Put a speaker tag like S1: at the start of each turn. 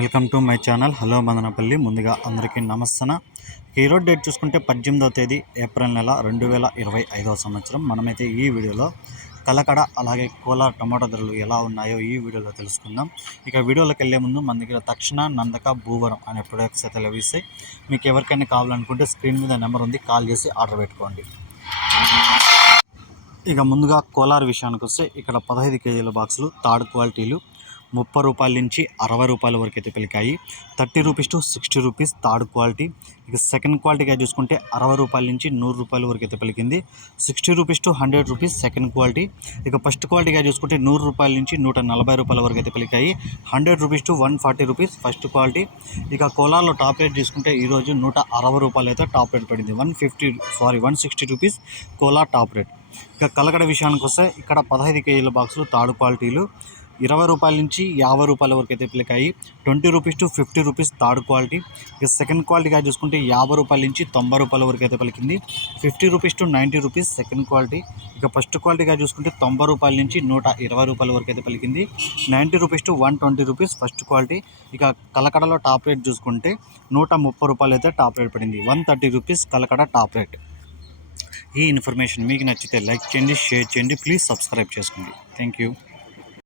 S1: Welcome to my channel. Hello Madanapalle. ముందుగా అందరికీ నమస్తన. ఈరోజు డేట్ చూసుకుంటే పద్దెనిమిదవ తేదీ ఏప్రిల్ నెల రెండు వేల ఇరవై ఐదవ సంవత్సరం. మనమైతే ఈ వీడియోలో కలకడ అలాగే కోలార్ టమాటో ధరలు ఎలా ఉన్నాయో ఈ వీడియోలో తెలుసుకుందాం. ఇక వీడియోలోకి వెళ్ళే ముందు మన దగ్గర తక్షణ నందక భూవరం అనే ప్రొడక్ట్స్ అయితే లభిస్తాయి. మీకు ఎవరికైనా కావాలనుకుంటే స్క్రీన్ మీద నెంబర్ ఉంది కాల్ చేసి ఆర్డర్ పెట్టుకోండి. ఇక ముందుగా కోలార్ విషయానికి వస్తే ఇక్కడ పదహైదు కేజీల బాక్సులు థర్డ్ క్వాలిటీలు ముప్పై రూపాయల నుంచి అరవై రూపాయల వరకు అయితే పిలికాయి. Thirty rupees to sixty rupees third quality. ఇక సెకండ్ క్వాలిటీగా చూసుకుంటే అరవై రూపాయల నుంచి నూరు రూపాయల వరకు అయితే పలికింది. Sixty rupees to hundred rupees second quality. ఇక ఫస్ట్ క్వాలిటీగా చూసుకుంటే నూరు రూపాయల నుంచి నూట నలభై రూపాయల వరకు అయితే పలికాయి. Hundred rupees to one forty rupees first quality. ఇక కోలార్లో టాప్ రేట్ చూసుకుంటే ఈరోజు నూట అరవై రూపాయలు అయితే టాప్ రేట్ పడింది. One fifty sorry one sixty rupees Kola top rate. ఇక కలకడ విషయానికి వస్తే ఇక్కడ పదహైదు కేజీల బాక్సులు థర్డ్ క్వాలిటీలు. ఇరవై రూపాయల నుంచి యాభై రూపాయల వరకు అయితే పిలికాయి twenty rupees to fifty rupees third quality. ఇక సెకండ్ క్వాలిటీగా చూసుకుంటే యాభై రూపాయల నుంచి తొంభై రూపాయల వరకు అయితే పలికింది. Fifty rupees to ninety rupees second quality. ఇక ఫస్ట్ క్వాలిటీగా చూసుకుంటే తొంభై రూపాయల నుంచి నూట ఇరవై రూపాయల వరకు అయితే పలికింది. Ninety rupees to one twenty rupees first quality. ఇక కలకడలో టాప్ రేట్ చూసుకుంటే నూట ముప్పై రూపాయలు అయితే టాప్ రేట్ పడింది. One thirty rupees Kalakada top rate. ఈ ఇన్ఫర్మేషన్ మీకు నచ్చితే లైక్ చేయండి షేర్ చేయండి ప్లీజ్ సబ్స్క్రైబ్ చేసుకోండి. Thank you.